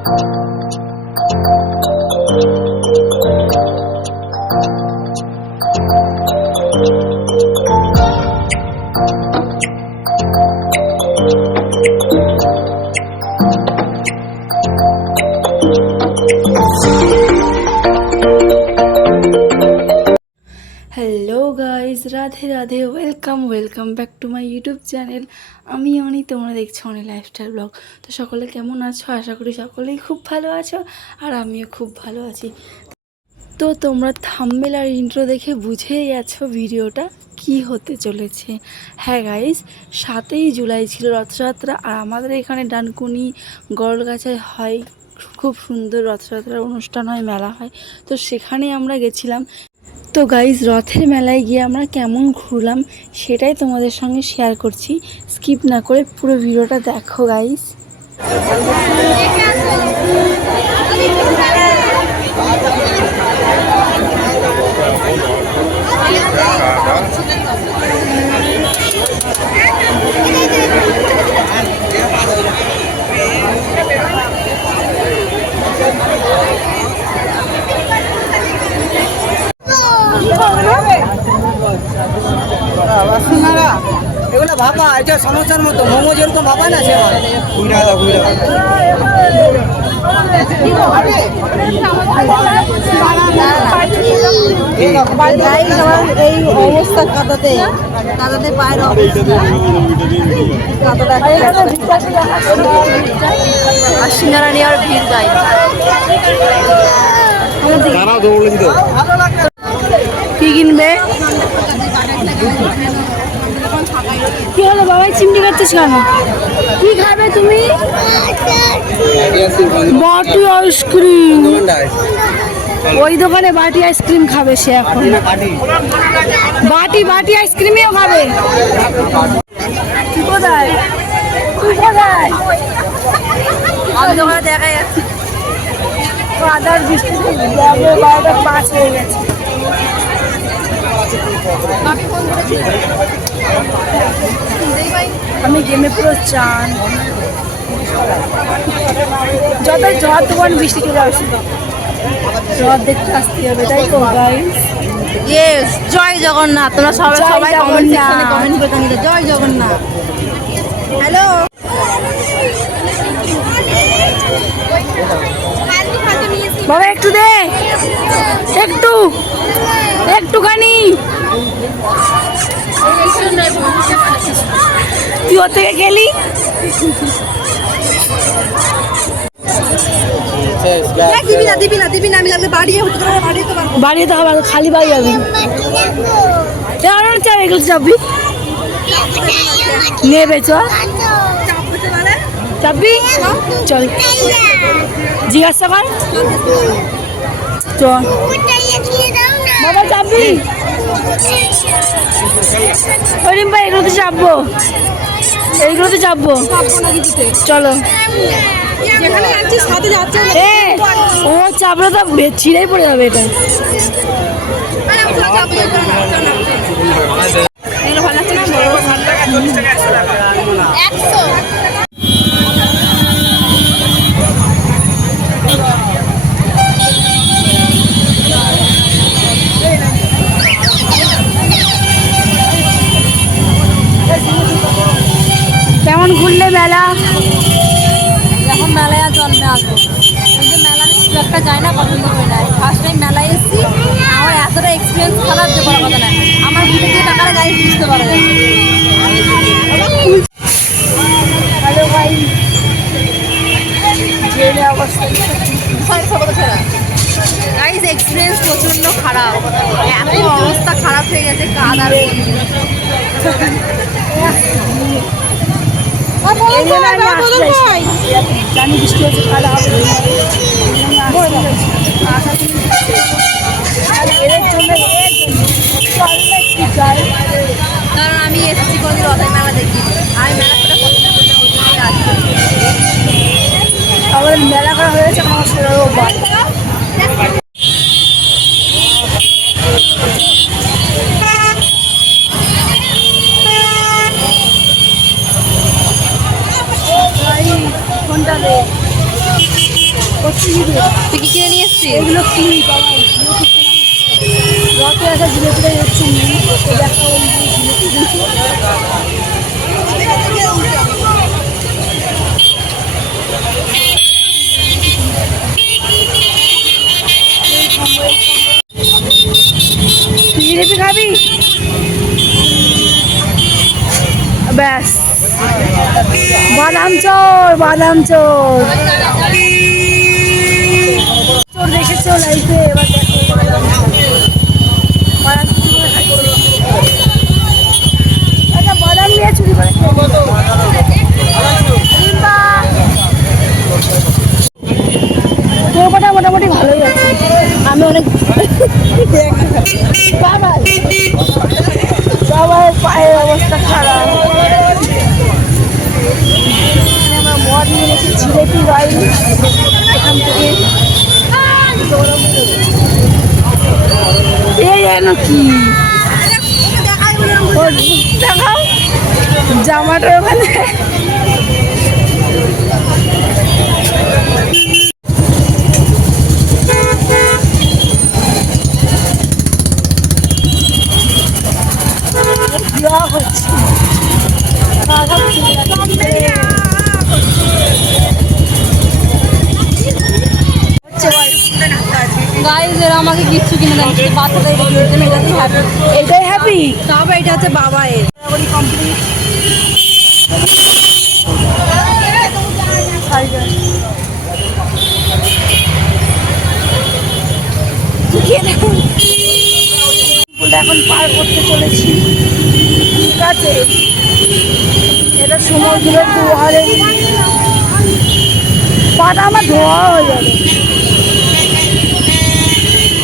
Hello guys, Radhe Radhe, welcome back to my YouTube channel. আমি অনি, তোমরা দেখছো অনি লাইফস্টাইল ব্লগ। তো সকলে কেমন আছো? আশা করি সকলেই খুব ভালো আছো, আর আমিও খুব ভালো আছি। তো তোমরা থাম্বনেল আর ইন্ট্রো দেখে বুঝেই গেছো ভিডিওটা কি হতে চলেছে। হ্যাঁ গাইজ, 7ই জুলাই ছিল রথযাত্রা, আর আমাদের এখানে ডানকুনি গড়গাছায় হয় খুব সুন্দর রথযাত্রার অনুষ্ঠান হয়, মেলা হয়। তো সেখানে আমরা গেছিলাম। তো গাইজ, রথের মেলায় গিয়ে আমরা কেমন ঘুরলাম সেটাই তোমাদের সঙ্গে শেয়ার করছি। স্কিপ না করে পুরো ভিডিওটা দেখো গাইজ। এগুলো ভাপা, এটা সমস্যার মতো মোমো যেরকম ভাপা না সে এই অবস্থা কাদাতে পায়ের আর সিঙ্গারা নেওয়ার ভিড় গাই কি কিনবে? কি হলো বাবাই, চিমটি কাটছিস কেন? কি খাবে তুমি? বাটি আইসক্রিম। ওই দোকানে বাটি আইসক্রিম খাবে সে এখন। বাটি আইসক্রিমও খাবে। কোথায় দোকানে দেখা যাচ্ছে কাদার বৃষ্টি, 12:05 হয়ে গেছে। আমি গেমে পুরো চান, যত ঝড় তখন বৃষ্টি চলে আসবে, ঝড় দেখতে আসতে হবে, তাই তো গাইস? ইয়েস, জয় জগন্নাথ। তোমরা সবাই কমেন্ট করে নিতে জয় জগন্নাথ। হ্যালো, বাবা একটু দে, একটুখানি। তুই ওর থেকে গেলি? দিবি না, আমি লাগলে বাড়িয়ে তো হবে, খালি বাড়ি যাবি। এগুলো চাপবি, নেবে চাপবি, চল জিজ্ঞাসা কর, চল বাবা চাপবি। হরিম ভাই, এগুলোতে চাপবো, চলো। ও চাপলে তো ছিঁড়েই পড়ে যাবে এটা। কেমন ঘুরলে মেলা? এখন মেলায় আর জন্মে আসবো, কিন্তু মেলা খুব একটা যায় না, পছন্দ করি না। ফার্স্ট টাইম মেলায় এসেছি, আমার এতটা এক্সপিরিয়েন্স খারাপ যে করার কথা না। আমার ঘুরে দিয়ে টাকার গাড়ি বুঝতে পারা যায়। হ্যালো ভাই, গাইস এক্সপিরিয়েন্স প্রচণ্ড খারাপ, এত অবস্থা খারাপ হয়ে গেছে কাদার। জানি বৃষ্টি হচ্ছে, খাওয়া হবে, কারণ আমি এসেছি কোনোদিন রথের মেলা দেখি। আমি মেলা করা পছন্দ করি না, আমাদের মেলা করা হয়েছে আমার সেটাও বাড়ি। কোনটা তুই কি কিনে নিয়ে এসছিস? এগুলো কি বাবা রথে আসা জিলেপিটাই হচ্ছে মেন। দেখা ওই জিলেপি দিচ্ছে। জিলেপি খাবি? ব্যাস বাদাম চোর বাদাম চোর চোর দেখেছো লাইফে, এবার দেখো বাদাম চোর। বাদাম চুরি করে খাচ্ছে। আচ্ছা বাদাম নিয়ে চুরি করে রিম্বা। গল্পটা মোটামুটি ভালোই আছে। আমি অনেক সবার পায়ের অবস্থা খারাপ। আমরা মদ নিয়ে এনেছি জিলেপি গাড়ি এখান থেকে। এই যেন কি দেখাও জামাটার ওখানে। গাইজ এরা আমাকে কিচ্ছু কিনে দেন, বাচ্চাদের এটাই হ্যাপি। এটাই হ্যাপি। তারপর এটা হচ্ছে বাবা এর এখন পার করতে চলেছি। ঠিক আছে এটা সমুদ্রের দুয়ারে। পাটা আমার ধোয়া হয়ে যাবে।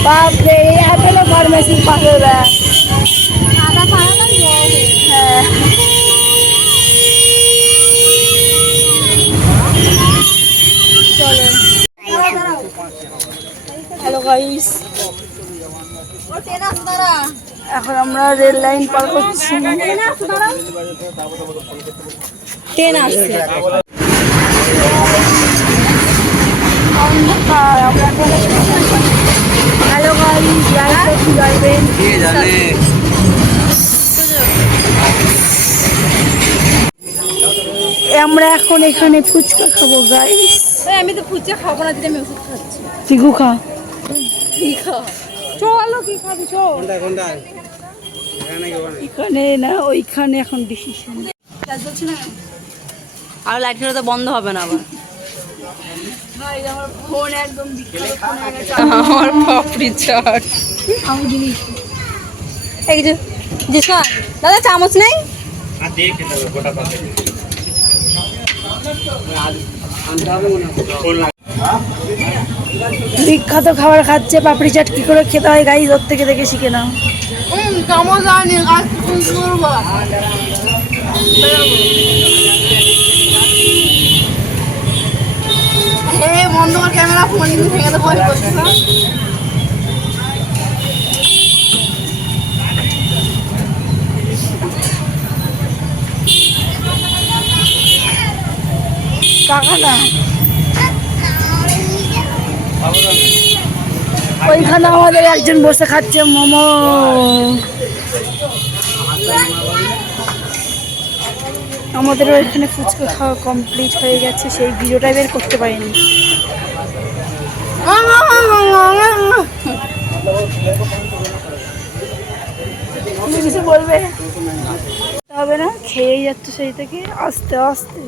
বাপরে অ্যাপেলো ফার্মেসির পাশে দেয়। হ্যাঁ চলো। হ্যালো গাইস, এখন আমরা রেল লাইন পার করছি। ট্রেন আসছে। হ্যালো গাইস, লাইফে কি যাবেন? আমরা এখন এখানে ফুচকা খাবো গাইস। আমি তো ফুচকা খাবো না, দিদি আমি ওষুধ খাচ্ছি। চিকু খা। কি খা? চলো কি খাবি চল। এখানে না ওইখানে এখন ডিসিশন। আর লাইট খেলে তো বন্ধ হবে না আবার। ভাই আমার ফোন একদম বিখ্যাত ফোন হয়ে গেছে। আমার পাপড়ি চাট। আমি জিনিস এই যে জিসা দাদা চামচ নেই? বিখ্যাত খাবার খাচ্ছে পাপড়ি চাট। কি করে খেতে হয় গাইস ওর থেকে দেখে শিখে নাও। চামচ আনি আর কি করবো? বন্ধ কর ক্যামেরা, ফোন ভেঙে দেবো। টাকা না ওইখানে আমাদের একজন বসে খাচ্ছে মোমো। আমাদেরও এখানে ফুচকা খাওয়া কমপ্লিট হয়ে গেছে, সেই ভিডিওটা বের করতে পারিনি। তুমি কিছু বলবে? হবে না, খেয়েই যাচ্ছে সেই থেকে আস্তে আস্তে।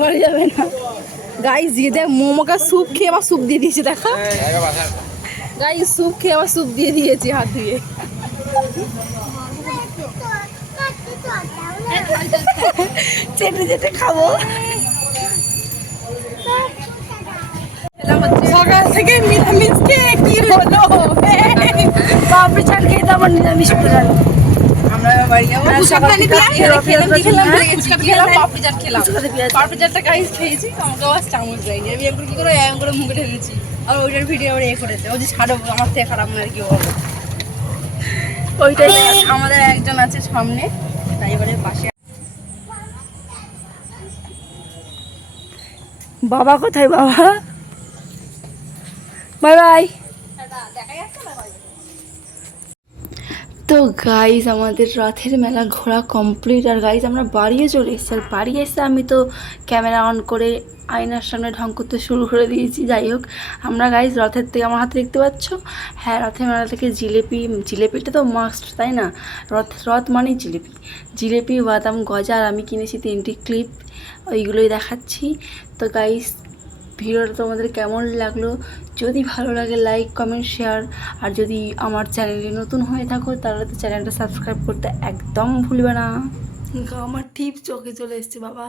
বলে যাবে না গাইস দিয়ে দেখ মোমোকে স্যুপ খেয়ে আবার স্যুপ দিয়ে দিয়েছে। দেখা গাইস স্যুপ খেয়ে আবার স্যুপ দিয়ে দিয়েছি হাত ধুয়ে। চেটে চেটে খাবো। সকাল থেকে নিরামিষ খেয়ে কি হলো? পাপড়ি চাট খেয়ে তো আমার নিরামিষ করে গেল। আমরা বাড়ি যাবো। পাপড়ি চাটটা গাইস খেয়েছি, আমাকে আবার চামচ দেয়নি। আমি একবার কি করে এরকম করে মুখে ঢেলেছি। আর ওইটার ভিডিও আবার করেছে, ও যে ছাড়ো আমার থেকে খারাপ না আর কি বলবো। ওইটাই আমাদের একজন আছে সামনে, তাই এবারে পাশে। বাবা কোথায় বাবা? Bye bye. তো গাইজ আমাদের রথের মেলা ঘোরা কমপ্লিট, আর গাইজ আমরা বাড়িও চলে এসেছি। আর বাড়ি এসে আমি তো ক্যামেরা অন করে আয়নার সামনে ঢং করতে শুরু করে দিয়েছি। যাই হোক, আমরা গাইজ রথের থেকে, আমার হাতে দেখতে পাচ্ছ, হ্যাঁ রথের মেলা থেকে জিলেপি, জিলেপিটা তো মাস্ট তাই না, রথ রথ মানেই জিলেপি, জিলেপি বাদাম গজা, আর আমি কিনেছি 3টি ক্লিপ, ওইগুলোই দেখাচ্ছি। তো গাইজ ভিডিওটা তোমাদের কেমন লাগলো, যদি ভালো লাগে লাইক কমেন্ট শেয়ার, আর যদি আমার চ্যানেলে নতুন হয়ে থাকো তাহলে তো চ্যানেলটা সাবস্ক্রাইব করতে একদম ভুলবে না। আমার টিপ চোখে চলে এসছে বাবা।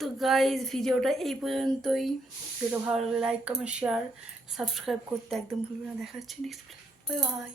তো গাইজ ভিডিওটা এই পর্যন্তই, যেটা ভালো লাগলে লাইক কমেন্ট শেয়ার সাবস্ক্রাইব করতে একদম ভুলবে না। দেখাচ্ছি নেক্সট, বাই বাই।